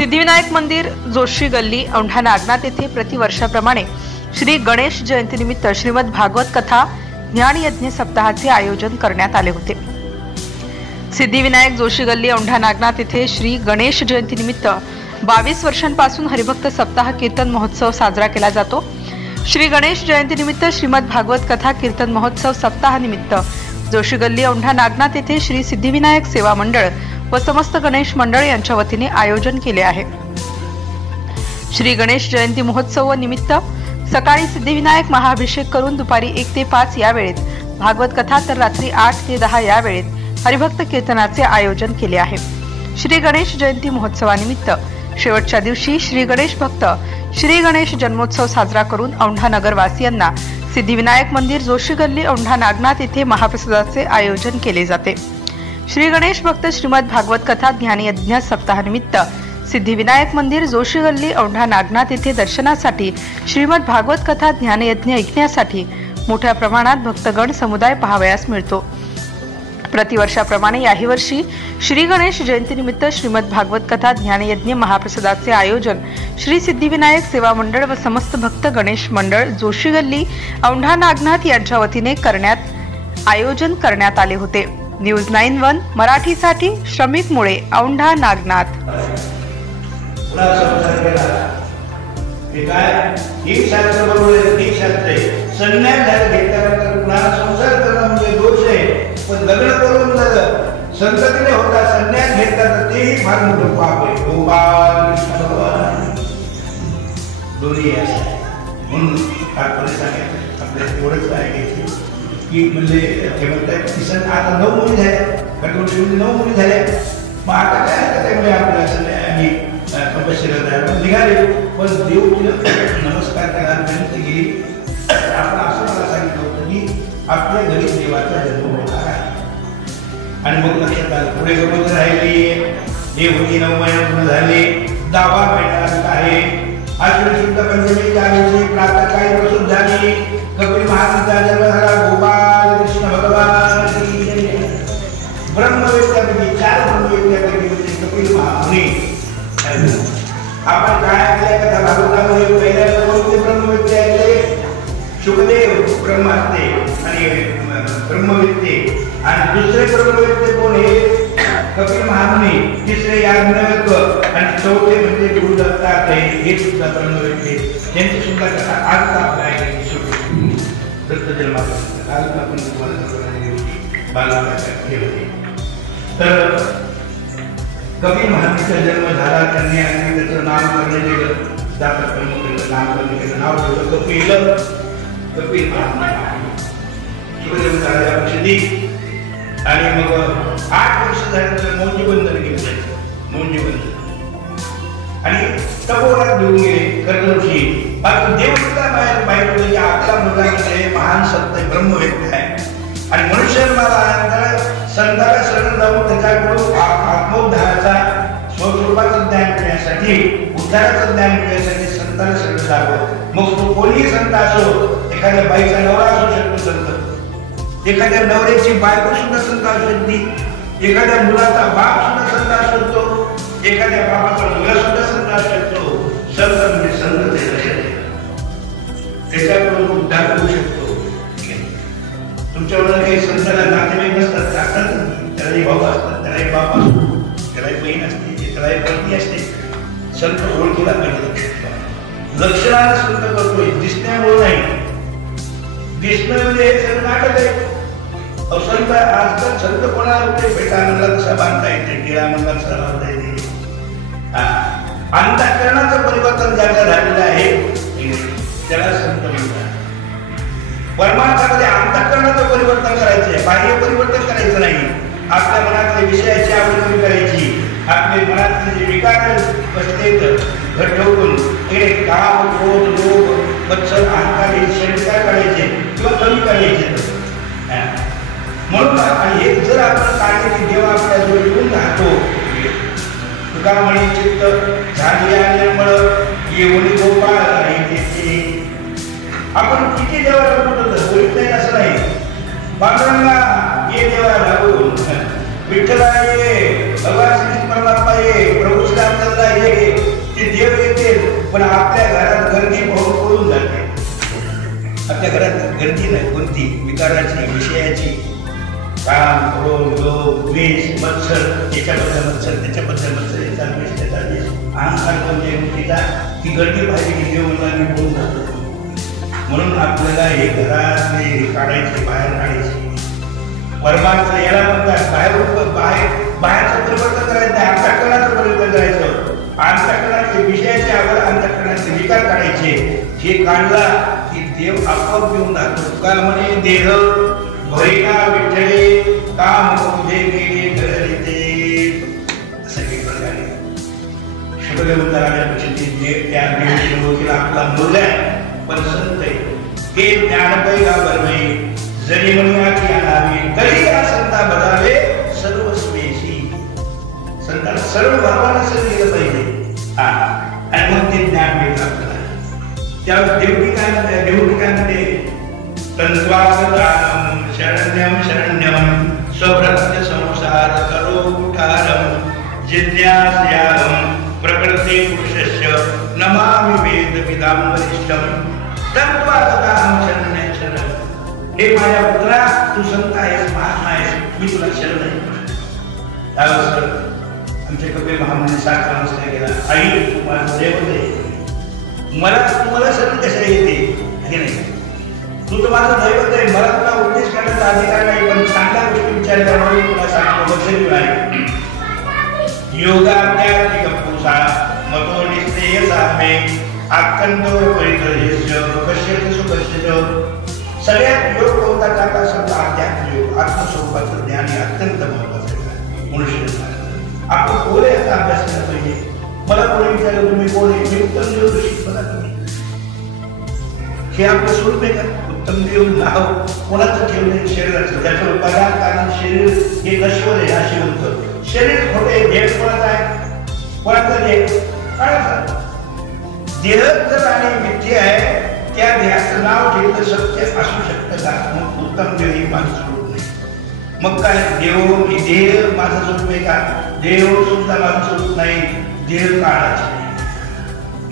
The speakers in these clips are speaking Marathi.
सिद्धिविनायक मंदिर, जोशी गल्ली, औंढा नागनाथ येथे प्रतिवर्षाप्रमाणे श्री गणेश जयंतीनिमित्त श्रीमद भागवत कथा ज्ञान यज्ञ सप्ताहाचे आयोजन करण्यात आले होते। सिद्धिविनायक, जोशी गल्ली, औंढा नागनाथ येथे श्री गणेश जयंतीनिमित्त 22 वर्षांपासून हरिभक्त सप्ताह कीर्तन महोत्सव साजरा केला जातो। श्री गणेश जयंतीनिमित्त श्रीमद भागवत कथा कीर्तन महोत्सव सप्ताहानिमित्त जोशी गल्ली, औंढा नागनाथ येथे श्री सिद्धिविनायक सेवा मंडळ व समस्त गणेश मंडळ यांच्या वतीने आयोजन केले आहे। श्री गणेश जयंती महोत्सव निमित्त सकाळी सिद्धिविनायक महाअभिषेक करून दुपारी 1 ते 5 या वेळेत भागवत कथा तर रात्री 8 ते 10 या वेळेत हरिभक्त कीर्तनाचे आयोजन केले आहे। श्री गणेश जयंती महोत्सवानिमित्त शेवटच्या दिवशी श्री गणेश भक्त श्री गणेश जन्मोत्सव साजरा करून औंढा नगरवासियांना सिद्धिविनायक मंदिर, जोशी गल्ली, औंढा नागनाथ येथे महाप्रसादाचे आयोजन केले जाते। श्री गणेश भक्त श्रीमद भागवत कथा ज्ञान यज्ञ सप्ताहानिमित्त सिद्धिविनायक मंदिर, जोशी गल्ली, औंढा नागनाथ येथे दर्शनासाठी श्रीमद भागवत कथा ज्ञान यज्ञ ऐकण्यासाठी मोठ्या प्रमाणात भक्तगण समुदाय पाहावयास मिळतो। प्रतिवर्षाप्रमाणे याही वर्षी श्री गणेश जयंतीनिमित्त श्रीमद भागवत कथा ज्ञान यज्ञ महाप्रसादाचे आयोजन श्री सिद्धिविनायक सेवा मंडळ व समस्त भक्त गणेश मंडळ, जोशी गल्ली, औंढा नागनाथ यांच्या वतीने आयोजन करण्यात आले होते। न्यूज 9-1 मराठीसाठी श्रमिक मुळे, औंढा नागनाथ। पण लग्न करून संततीने होता संन्यास घेतला तर तेही फार मोठं पाप आहे। गोपाल कृष्ण भगवान दोन्ही असं म्हणून तात्पर्य सांगायचं आपल्या एवढंच आहे की म्हणजे ते म्हणतात की आता 9 मुली झाल्या, गणपतीमध्ये 9 मुली झाल्या, मग आता काय त्यामुळे आपल्याला संन्यास तपश्चर्या निघाले। पण देव नमस्कार केला, विनंती केली, आपण असं मला सांगितलं होतं की आपल्या घरी देवाचा जन्म होणार आहे। आणि मग लक्षात आलं पुढे गमत राहिली, देवकी 9 महिने पूर्ण झाले, 10वा महिना आहे। आश्विन शुद्ध पंचमीच्या दिवशी प्रातःकाळी प्रसूत झाली, कपिल महाराजांचा जन्म झाला। गोपाल कृष्ण भगवान ब्रह्मविद्यापैकी 4 ब्रह्मविद्यापैकी कपिल महामुनी। आपण काय ऐकल्या कथा भागवतामध्ये पहिल्या कोणते ब्रह्मविद्या आहेत? शुकदेव ब्रह्मास्ते आणि ब्रह्मविद्ये, आणि दुसरे ब्रह्मविद्ये कोण आहे? कपिल महामुनी, तिसरे याज्ञवल्क्य आणि चौथे म्हणजे गुरु दत्तात्रय, हे सुद्धा ब्रह्मविद्ये। त्यांची सुद्धा कथा आज आपल्या ऐकायची दत्त जन्मापासून आज आपण तर कपिल महामुनीचा जन्म झाला, त्यांनी आणि त्याचं नामकरण केलं, दातकर्म केलं, नामकरण केलं, नाव ठेवलं कपिल महामुनी। आणि मग 8 वर्ष झाल्यानंतर मौंजी बंधन केलं, मौंजी बंधन, आणि तपोवनात घेऊन गेले कर्दऋषी। बाकी देव सुद्धा बाहेर होते की आपला मुलगा महान सत्य ब्रह्मवेत्ता आहे, आणि मनुष्य मला आल्यानंतर संताला शरण जाऊन त्याच्याकडून आत्मोद्धाराचा स्वरूपाचं ज्ञान मिळण्यासाठी, उद्धाराचं ज्ञान मिळण्यासाठी संताला शरण जावं। मग तो कोणीही संत असो, एखाद्या बाईचा नवरा असू शकतो संत, एखाद्या नवऱ्याची बायको सुद्धा संत असू शकते, एखाद्या मुलाचा बाप सुद्धा संत असू शकतो, एखाद्या बापाचा मुलगा सुद्धा संत असू शकतो। संत म्हणजे संत त्याच्याकडून उद्धार होऊ शकतो। तुमच्यावर काही संतांना नातेवाईक नसतात, त्यालाही भाऊ असतात, त्यालाही बाप असतो, त्यालाही बहीण असते, त्यालाही पत्नी असते। संत ओळखीला पाहिजे, लक्षणाला संत करतोय, दिसण्यामुळे नाही। दिसणं म्हणजे हे सगळं नाटक आहे। संत आजकाल संत कोणाला भेटा म्हणला तसा बांधता येते, टिळा म्हणला तसा बांधता येते। अंतःकरणाचं परिवर्तन ज्याचं झालेलं आहे त्याला संत म्हणतात। परमार्थामध्ये अंतःकरणाचं परिवर्तन करायचं आहे, बाह्य परिवर्तन करायचं नाही। आपल्या मनातल्या विषयाची आवड कमी करायची, आपल्या मनातले जे विकार बसले घर ठेवून हे काम, क्रोध, लोभ, मत्सर, अहंकार हे संस्कार करायचे किंवा कमी करायचे। म्हणून आणि हे जर आपण काढले की देव आपल्या जवळ येऊन राहतो। तुका म्हणे चित्त झाली निर्मळ येऊन गोपाळ आहे। आपण किती देवाला बोलतो बोलत नाही असं नाही, पांडुरंगा ये देवाला बोलून विठ्ठला ये, भगवान श्री परमात्मा ये, प्रभू श्री रामचंद्र ये, देव येतील पण आपल्या घरात गर्दी बहुत पळून जाते. आपल्या घरात गर्दी नाही कोणती विकाराची विषयाची काम क्रोध लोभ द्वेष मत्सर याच्याबद्दल मत्सर त्याच्याबद्दल मत्सर याचा द्वेष त्याचा द्वेष अहंकार म्हणजे गोष्टीचा ती गर्दी पाहिजे की देव मला मी बोलून जातो. म्हणून आपल्याला हे घरातले काढायचे बाहेर काढायचे. परमार्थ याला म्हणतात बाहेरचं परिवर्तन करायचं नाही अंतःकरणाचं परिवर्तन करायचं. अंतःकरणाचे विषयाची आवड अंतःकरणाचे विकार काढायचे. हे काढला की देव आपोआप घेऊन जातो. का म्हणे देह भैया विठ्ठले काम तुझे गेले घरते सगळे प्रकारे शुभदेवताराच्या त्या देवकीला आपला मुलगा आहे पण संत आहे. हे ज्ञान पैगा बरवे जरी म्हणूया की आणावे तरी या संता बजावे सर्वस्वेशी. संतांना सर्व भावाला सर्व केलं पाहिजे आणि मग ते ज्ञान मिळतं आपल्याला. त्यावेळेस देवकी काय म्हणते तन्त्वावतारम शरण्यम शरण्यम स्वभ्रत्य संसार करो कुठारम जिज्ञास्याहम प्रकृते पुरुषस्य नमामि वेद विदाम वरिष्ठम तन्त्वावतारम शरण्यम शरणम. हे माझ्या पुत्रा तू संत आहेस महात्मा आहेस मी तुला शरण आहे. आमचे कपिल महामुनी 7 नमस्कार केला. आई तू माझं दैवत आहे मला शरण कशा येते हे नाही तू तर माझं दैवत आहे मला तुला उपदेश करण्याचा अधिकार नाही पण चांगल्या गोष्टी विचार करण्याची तुला सांगतो. वचन आहे योगात्यात्मिक पुरुषा मतो निश्चय सामे आकंदो परितर्यस्य कश्यच सुकश्यच. सगळ्यात योग कोणता टाका शब्द अध्यात्म योग आत्मस्वरूपाचं ज्ञान हे अत्यंत महत्वाचं आहे मनुष्य. आपण कोणी याचा अभ्यास केला पाहिजे. मला कोणी विचारलं तुम्ही कोण आहे मी उत्तम देऊ शिकवला तुम्ही हे आपलं स्वरूप आहे का. उत्तम देव नाव कोणाचं ठेवलं शरीराचं त्याचं पदार्थ कारण शरीर हे नश्वर आहे नाशिवंत. शरीर खोटे देह कोणाचा आहे कोणाचा देह काळाचा देह जर आणि मिथ्या आहे त्या देहाचं नाव घेतलं सत्य असू शकतं का. मग उत्तम देव ही माझं स्वरूप नाही. मग काय देव देह माझं स्वरूप आहे का. देव सुद्धा माझं स्वरूप नाही. देह काळाचे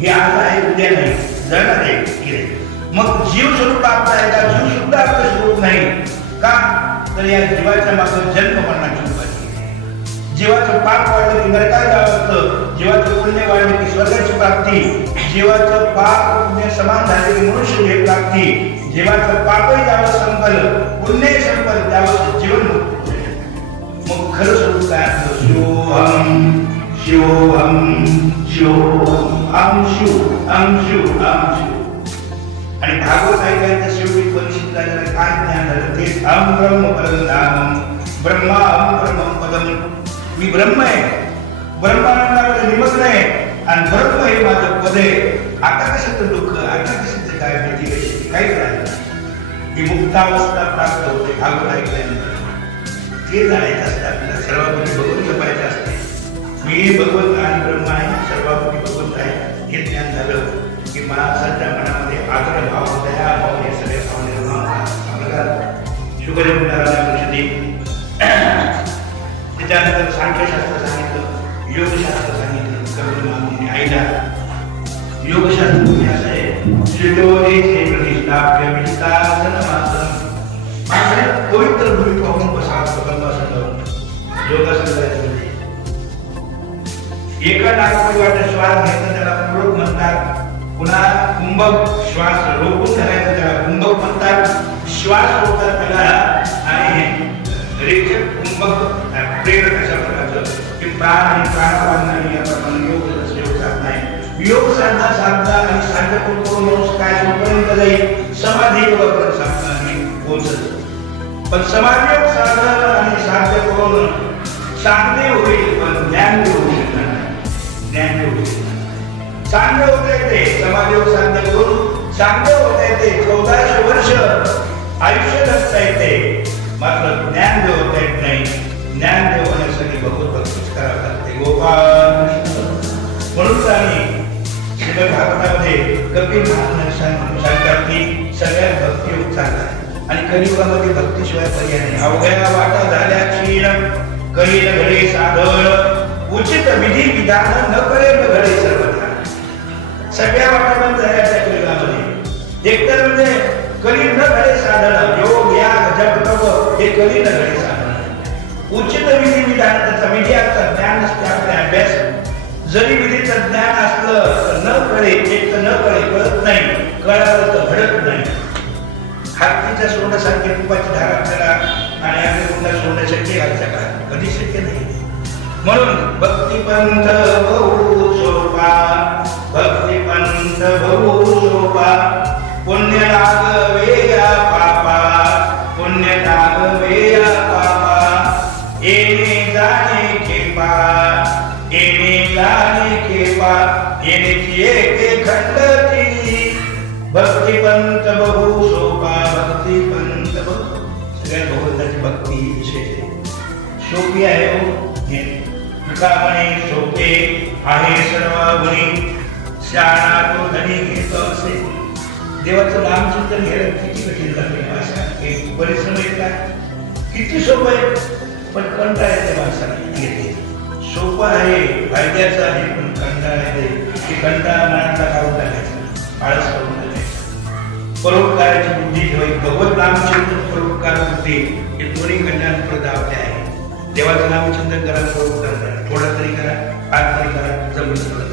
हे आज आहे उद्या नाही जाणार आहे. मग जीव स्वरूप आपला आहे का जीव सुद्धा आपलं स्वरूप नाही का. तर या जीवाच्या मागं जन्म मरणाची उपाधी. जीवाचं पाप वाढलं की नरकात जावं लागतं. जीवाचं पुण्य वाढलं की स्वर्गाची प्राप्ती. जीवाचं पाप पुण्य समान झाले की मनुष्य देह प्राप्ती. जीवाचं पापही जावं संपलं पुण्यही संपलं त्यावर जीवन मुक्त. मग खरं स्वरूप काय असतं शिवोहम शिवोहम शिवोहम अंशु अंशु अंशु. आणि भागवत ऐकायचं शेवटी परिचित झालेलं काय ज्ञान झालं ते अहम ब्रह्म परम धामम ब्रह्मा अहम ब्रह्म पदम. मी ब्रह्म आहे ब्रह्मानंदामध्ये निमग्न आहे आणि ब्रह्म हे माझं पद आहे. आता कशाचं दुःख आता कशाचं काय भीती कशी काही करायचं ही मुक्तावस्था प्राप्त होते भागवत ऐकल्यानंतर. ते जाणायचं असतं आपल्याला सर्वांनी बघून जपायचं असते. मी भगवंत आणि ब्रह्म आहे सर्वांनी भगवंत आहे हे ज्ञान झालं की माणसाच्या मनामध्ये आदर भाव दया भाव हे सगळे भाव निर्माण होतात. शुभदेव परिषदी त्याच्यानंतर सांख्यशास्त्र सांगितलं योगशास्त्र सांगितलं. कपिल महामुनी आईला योगशास्त्र म्हणजे असं आहे श्रीयोगे प्रतिष्ठाप्य विस्तारसनमासनं. माणसाने पवित्र भूमी पाहून बसावं कल्पासन योगासन करायचं म्हणजे एका नाकामध्ये वाटत श्वास घ्यायचा त्याला पूरक म्हणतात. पुन्हा कुंभक श्वास रोखून धरायचा त्याला कुंभक म्हणतात. श्वास रोखतात त्याला आणि रेचक कुंभक प्रेरक अशा प्रकारचं की प्राण आणि प्राणवान याप्रमाणे योग साधना आहे. योग साधना साधना आणि साध्य करून काय जोपर्यंत जाईल समाधी योगापर्यंत साधना आणि पोहोचत. पण समाधी योग साधना आणि साध्य करून साध्य होईल पण ज्ञान होऊ शकणार नाही. ज्ञान होऊ शकणार चांगलं होत येते समाजयोग साध्य करून चांगलं होत येते 1400 वर्ष आयुष्य जगता येते मात्र ज्ञान देवता येत नाही. ज्ञान देवण्यासाठी भगवत भक्तीच करावं लागते. गोपाल म्हणून आम्ही श्रीमद भागवतामध्ये कपिल महामुनी सांगतात की सगळ्यात भक्तियोग चांगला आहे आणि कलियुगामध्ये भक्तीशिवाय पर्याय नाही. अवघ्या वाटा झाल्या क्षीण कळी न घडे साधळ उचित विधी विधान न कळे न घडे सर्वथा. सगळ्या वाटा बंद झाल्या त्या कलियुगामध्ये. एकतर म्हणजे कली न घडे साधन, योग या जप तप हे कली न घडे साधन. उचित विधी विधान त्याचा विधियाचं ज्ञान असते आपल्या अभ्यास. जरी विधीचं ज्ञान असलं तर न कळे, एक तर न कळे, कळत नाही, कळालं तर घडत नाही. हत्तीच्या सोंडासारखी तुपाची धार आपल्याला आणि आपल्या कुंडा सोंड शक्य घालच्या का कधी शक्य नाही. म्हणून भक्तिपंथ बहु सोपा, भक्तिपंथ बहु सोपा, पुण्य लागवे या पापा, पुण्य लागवे या पापा, येणे जाणे खेपा, येणे जाणे खेपा, येण्याची एक खंडती. भक्तिपंथ बहु सोपा, भक्तिपंथ बहु. सगळ्या भगवंताची भक्ती विशेष सोपी आहे. तुका म्हणे सोपे आहे सर्व गुणी, शाळा तो धनी घेत असे. देवाचं नामचिंतन घ्यायला किती कठीण जाते माणसाला, परिश्रम येतात, किती सोपं आहे, पण कंटाळा येते माणसाला. येते सोपं आहे, फायद्याचं आहे, पण कंटाळा येते. की कंटाळा मनातला काढून टाकायचा, आळस काढून टाकायचा. परोपकाराची बुद्धी ठेवायची. भगवत नामचिंतन परोपकार बुद्धी हे दोन्ही कल्याणप्रद आपले आहे. देवाचं नामचिंतन करा, परोपकार करा, थोडा तरी करा, फार तरी करा, जमलं